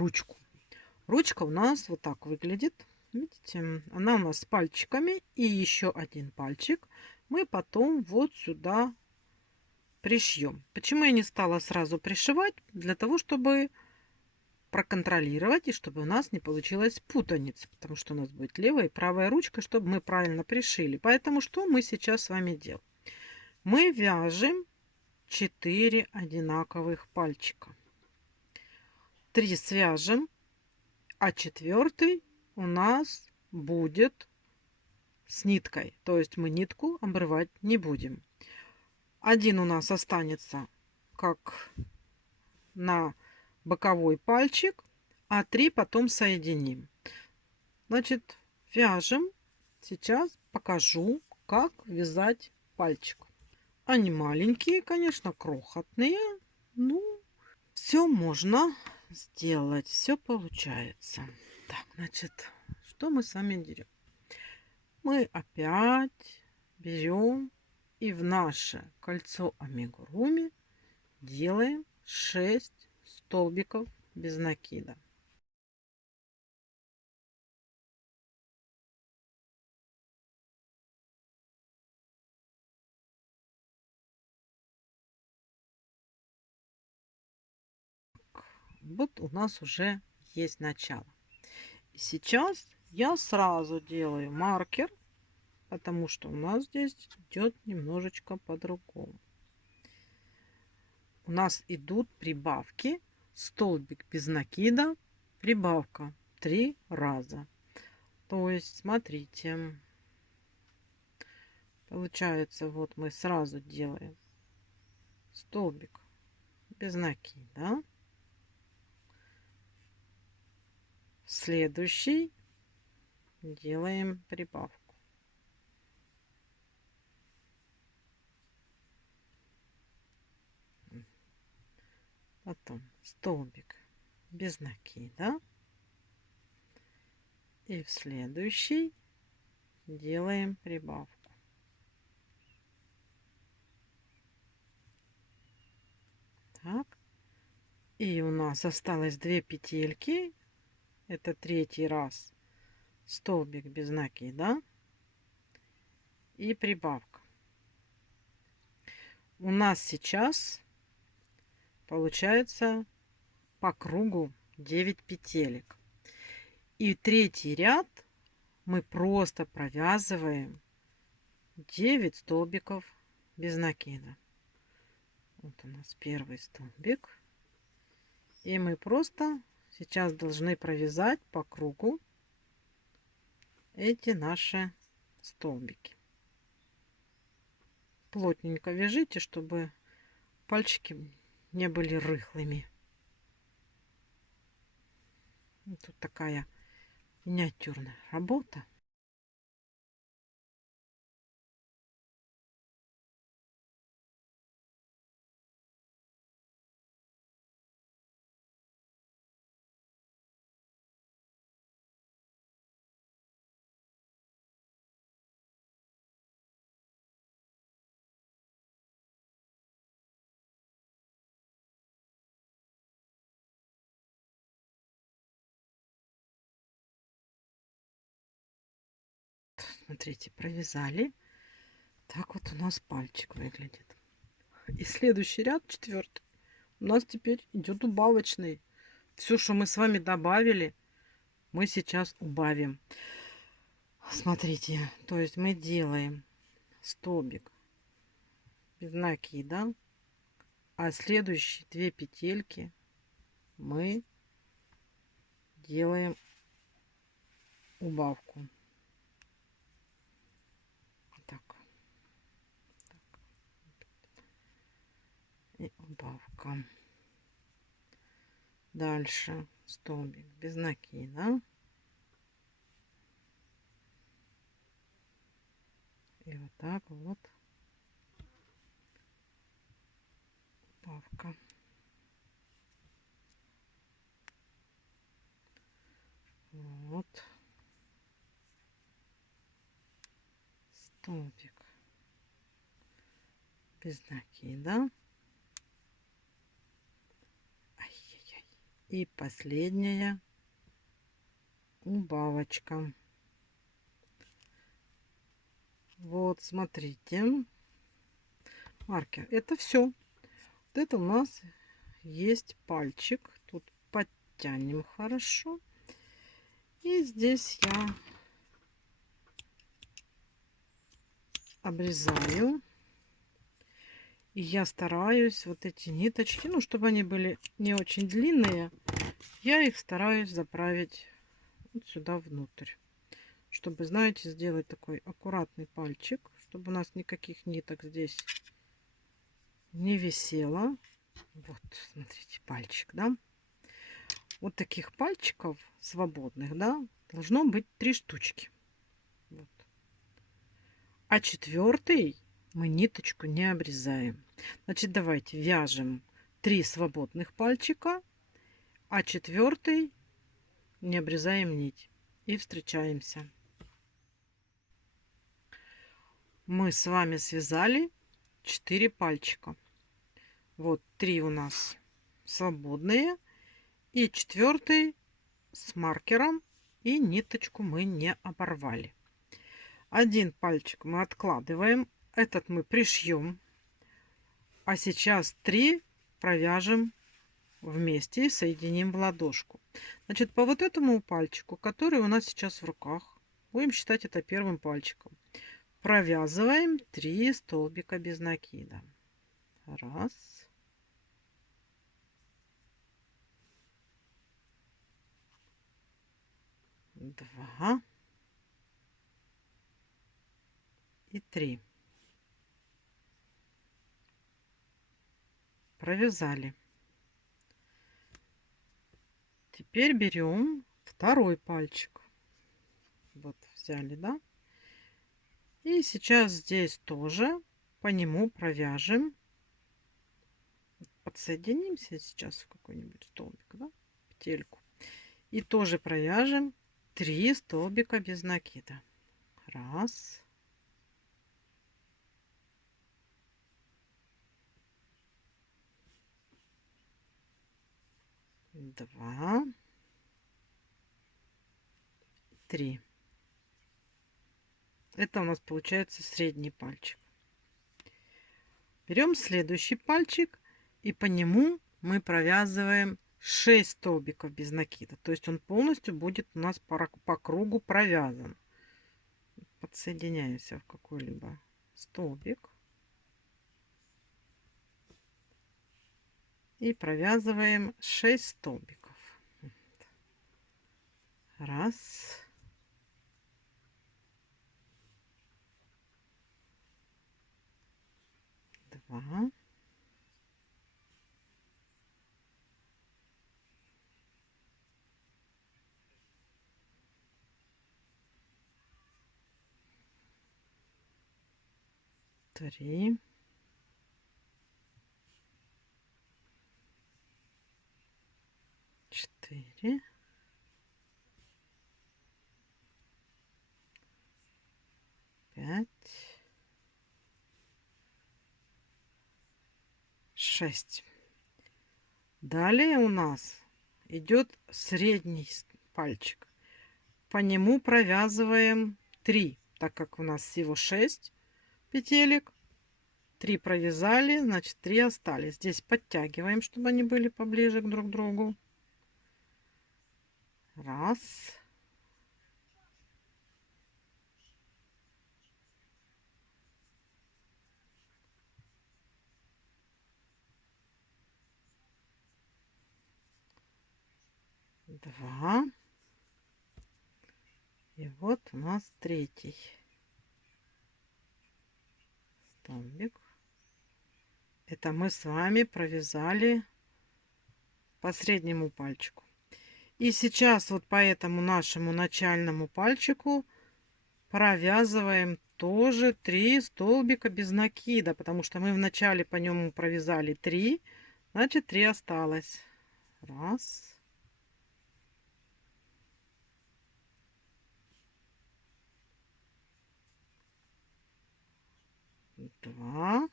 ручку. Ручка у нас вот так выглядит. Видите, она у нас с пальчиками. И еще один пальчик мы потом вот сюда пришьем. Почему я не стала сразу пришивать? Для того, чтобы проконтролировать и чтобы у нас не получилось путаницы. Потому что у нас будет левая и правая ручка, чтобы мы правильно пришили. Поэтому что мы сейчас с вами делаем? Мы вяжем 4 одинаковых пальчика. 3 свяжем, а 4 у нас будет с ниткой. То есть мы нитку обрывать не будем. Один у нас останется как на боковой пальчик, а 3 потом соединим. Значит, вяжем. Сейчас покажу, как вязать пальчик. Они маленькие, конечно, крохотные. Ну, все можно сделать, все получается. Так, значит, что мы с вами делаем? Мы опять берем и в наше кольцо амигуруми делаем 6 столбиков без накида. Вот у нас уже есть начало. Сейчас я сразу делаю маркер, потому что у нас здесь идет немножечко по-другому. У нас идут прибавки. Столбик без накида, прибавка 3 раза. То есть, смотрите, получается, вот мы сразу делаем столбик без накида. Следующий делаем прибавку. Потом столбик без накида. И в следующий делаем прибавку. Так. И у нас осталось 2 петельки. Это третий раз. Столбик без накида. И прибавка. У нас сейчас получается по кругу 9 петелек. И третий ряд мы просто провязываем 9 столбиков без накида. Вот у нас первый столбик. И мы просто сейчас должны провязать по кругу эти наши столбики. Плотненько вяжите, чтобы пальчики не были рыхлыми. Тут такая миниатюрная работа. Смотрите, провязали. Так вот у нас пальчик выглядит. И следующий ряд, четвертый, у нас теперь идет убавочный. Все, что мы с вами добавили, мы сейчас убавим. Смотрите, то есть мы делаем столбик без накида, а следующие 2 петельки мы делаем убавку. Так, и убавка. Дальше столбик без накида. И вот так вот убавка. Вот столбик без накида. Ай-яй-яй. И последняя убавочка. Вот, смотрите. Маркер. Это все. Вот это у нас есть пальчик. Тут подтянем хорошо. И здесь я обрезаю. И я стараюсь вот эти ниточки, ну, чтобы они были не очень длинные, я их стараюсь заправить вот сюда внутрь. Чтобы, знаете, сделать такой аккуратный пальчик, чтобы у нас никаких ниток здесь не висело. Вот, смотрите, пальчик, да. Вот таких пальчиков свободных, да, должно быть 3 штучки. Вот. А четвертый мы ниточку не обрезаем. Значит, давайте вяжем 3 свободных пальчика, а четвертый не обрезаем нить. И встречаемся. Мы с вами связали 4 пальчика. Вот 3 у нас свободные. И четвертый с маркером. И ниточку мы не оборвали. Один пальчик мы откладываем. Этот мы пришьем. А сейчас 3 провяжем вместе и соединим в ладошку. Значит, по вот этому пальчику, который у нас сейчас в руках, будем считать это первым пальчиком, провязываем 3 столбика без накида. Раз. Два. И 3. Провязали. Теперь берем второй пальчик. Вот взяли, да? И сейчас здесь тоже по нему провяжем. Подсоединимся сейчас в какой-нибудь столбик, да? Петельку. И тоже провяжем 3 столбика без накида. Раз. Два. 3. Это у нас получается средний пальчик. Берем следующий пальчик и по нему мы провязываем 6 столбиков без накида. То есть он полностью будет у нас по кругу провязан. Подсоединяемся в какой-либо столбик. И провязываем 6 столбиков. Раз. Два. Три. Четыре. 5. 6. Далее у нас идет средний пальчик. По нему провязываем 3, так как у нас всего 6 петелек. 3 провязали, значит 3 остались. Здесь подтягиваем, чтобы они были поближе друг к другу. Раз. Два. И вот у нас третий столбик. Это мы с вами провязали по среднему пальчику. И сейчас вот по этому нашему начальному пальчику провязываем тоже 3 столбика без накида, потому что мы в начале по нему провязали 3, значит 3 осталось. Раз. Два.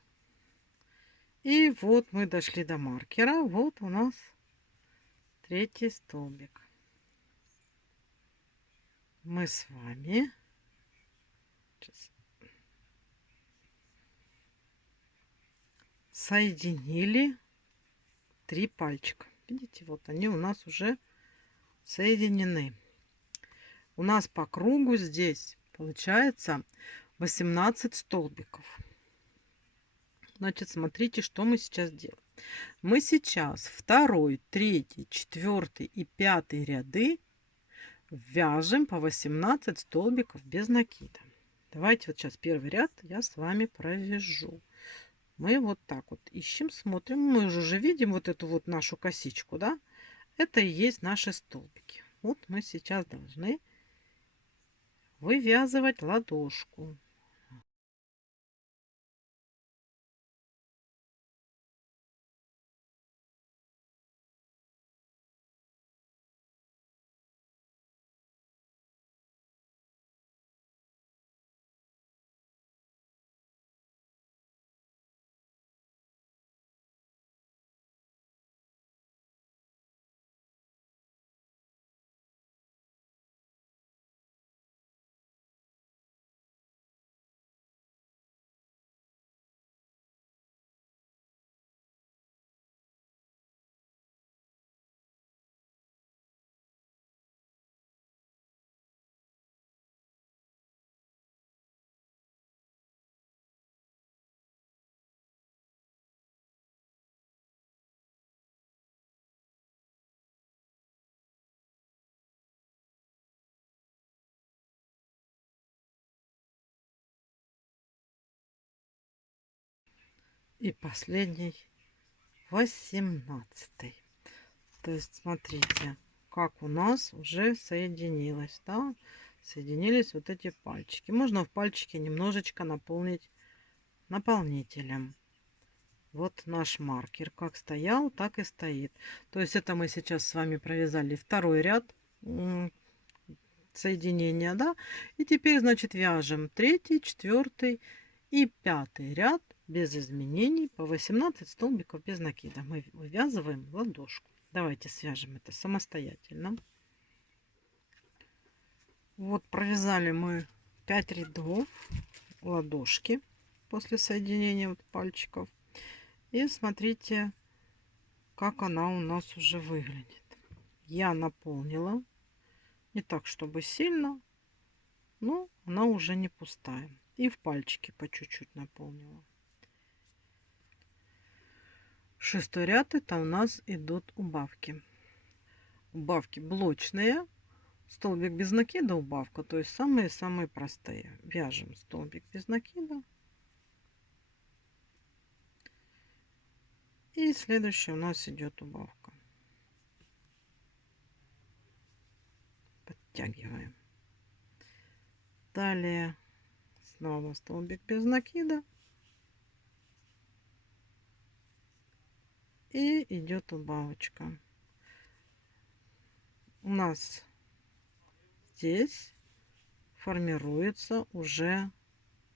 И вот мы дошли до маркера. Вот у нас третий столбик. Мы с вами сейчас соединили 3 пальчика. Видите, вот они у нас уже соединены. У нас по кругу здесь получается 18 столбиков. Значит, смотрите, что мы сейчас делаем. Мы сейчас второй, третий, четвертый и пятый ряды вяжем по 18 столбиков без накида. Давайте вот сейчас первый ряд я с вами провяжу. Мы вот так вот ищем, смотрим. Мы же уже видим вот эту вот нашу косичку, да? Это и есть наши столбики. Вот мы сейчас должны вывязывать ладошку. И последний 18. То есть смотрите, как у нас уже соединилось, да? Соединились вот эти пальчики. Можно в пальчике немножечко наполнить наполнителем. Вот наш маркер как стоял, так и стоит. То есть это мы сейчас с вами провязали второй ряд соединения, да? И теперь, значит, вяжем третий, четвертый и пятый ряд без изменений по 18 столбиков без накида. Мы вывязываем ладошку. Давайте свяжем это самостоятельно. Вот провязали мы 5 рядов ладошки после соединения вот пальчиков. И смотрите, как она у нас уже выглядит. Я наполнила, не так чтобы сильно, но она уже не пустая. И в пальчики по чуть-чуть наполнила. Шестой ряд, это у нас идут убавки. Убавки блочные. Столбик без накида убавка, то есть самые-самые простые. Вяжем столбик без накида. И следующий у нас идет убавка. Подтягиваем. Далее снова столбик без накида. И идет убавочка. У нас здесь формируется уже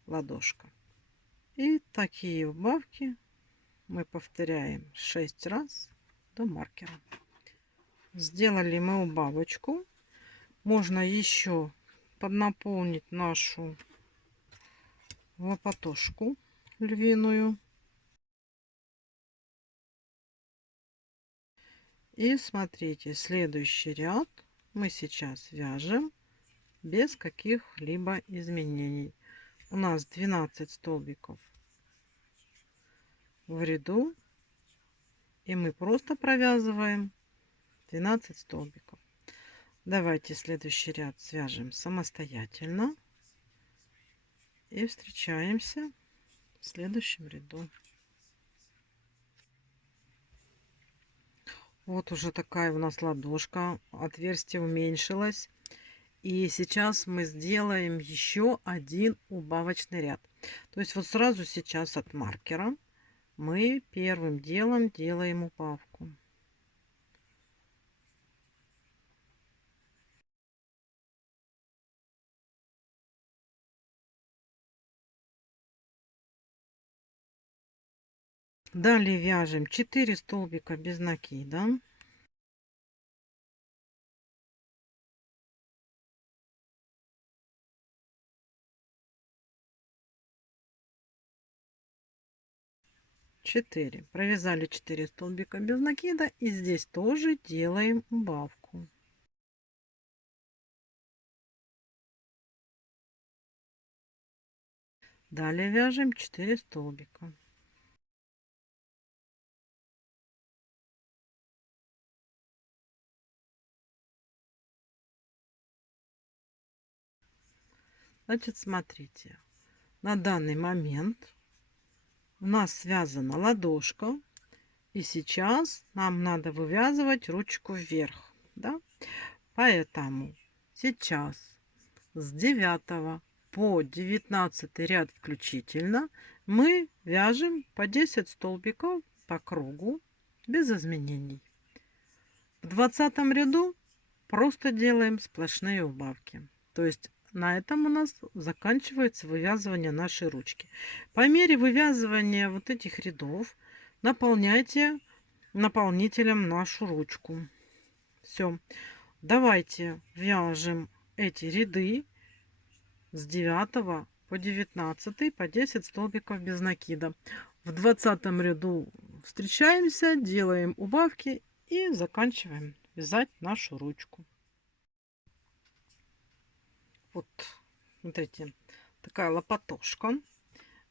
ладошка. И такие убавки мы повторяем 6 раз до маркера. Сделали мы убавочку. Можно еще поднаполнить нашу лопатошку львиную. И смотрите, следующий ряд мы сейчас вяжем без каких-либо изменений. У нас 12 столбиков в ряду, и мы просто провязываем 12 столбиков. Давайте следующий ряд свяжем самостоятельно и встречаемся в следующем ряду. Вот уже такая у нас ладошка, отверстие уменьшилось. И сейчас мы сделаем еще один убавочный ряд. То есть вот сразу сейчас от маркера мы первым делом делаем убавку. Далее вяжем 4 столбика без накида. 4. Провязали 4 столбика без накида. И здесь тоже делаем убавку. Далее вяжем 4 столбика. Значит, смотрите. На данный момент у нас связана ладошка. И сейчас нам надо вывязывать ручку вверх. Да? Поэтому сейчас с 9 по 19 ряд включительно мы вяжем по 10 столбиков по кругу без изменений. В 20 ряду просто делаем сплошные убавки. То есть на этом у нас заканчивается вывязывание нашей ручки. По мере вывязывания вот этих рядов наполняйте наполнителем нашу ручку. Все. Давайте вяжем эти ряды с 9 по 19 по 10 столбиков без накида. В 20 ряду встречаемся, делаем убавки и заканчиваем вязать нашу ручку. Вот, смотрите, такая лопатошка.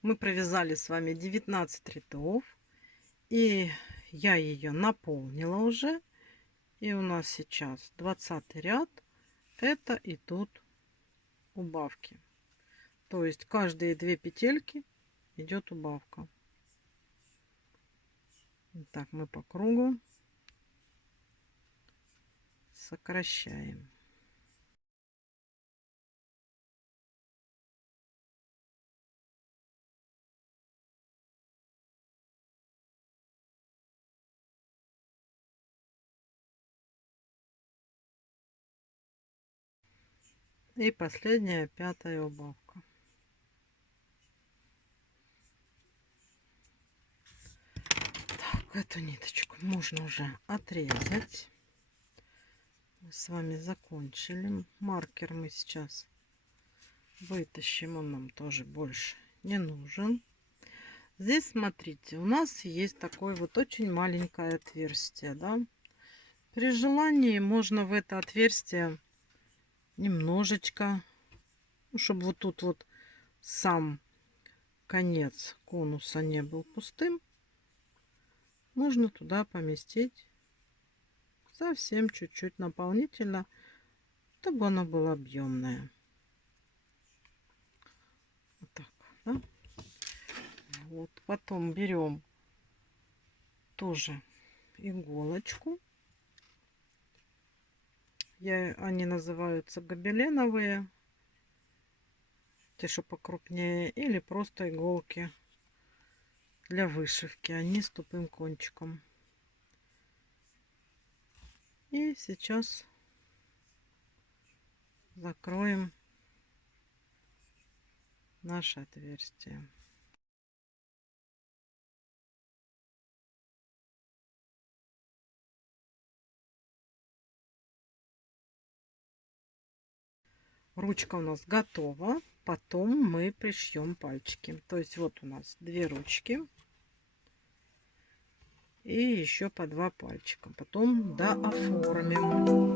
Мы провязали с вами 19 рядов. И я ее наполнила уже. И у нас сейчас 20 ряд. Это идут убавки. То есть каждые 2 петельки идет убавка. Так мы по кругу сокращаем. И последняя, 5-я убавка. Так, эту ниточку можно уже отрезать. Мы с вами закончили. Маркер мы сейчас вытащим, он нам тоже больше не нужен. Здесь, смотрите, у нас есть такое вот очень маленькое отверстие, да. При желании можно в это отверстие немножечко, чтобы вот тут вот сам конец конуса не был пустым, можно туда поместить совсем чуть-чуть наполнительно, чтобы оно было объемное. Вот так, да? Вот. Потом берем тоже иголочку. Они называются гобеленовые, те, что покрупнее, или просто иголки для вышивки. Они с тупым кончиком. И сейчас закроем наше отверстие. Ручка у нас готова. Потом мы пришьем пальчики. То есть вот у нас 2 ручки. И еще по 2 пальчика. Потом дооформим.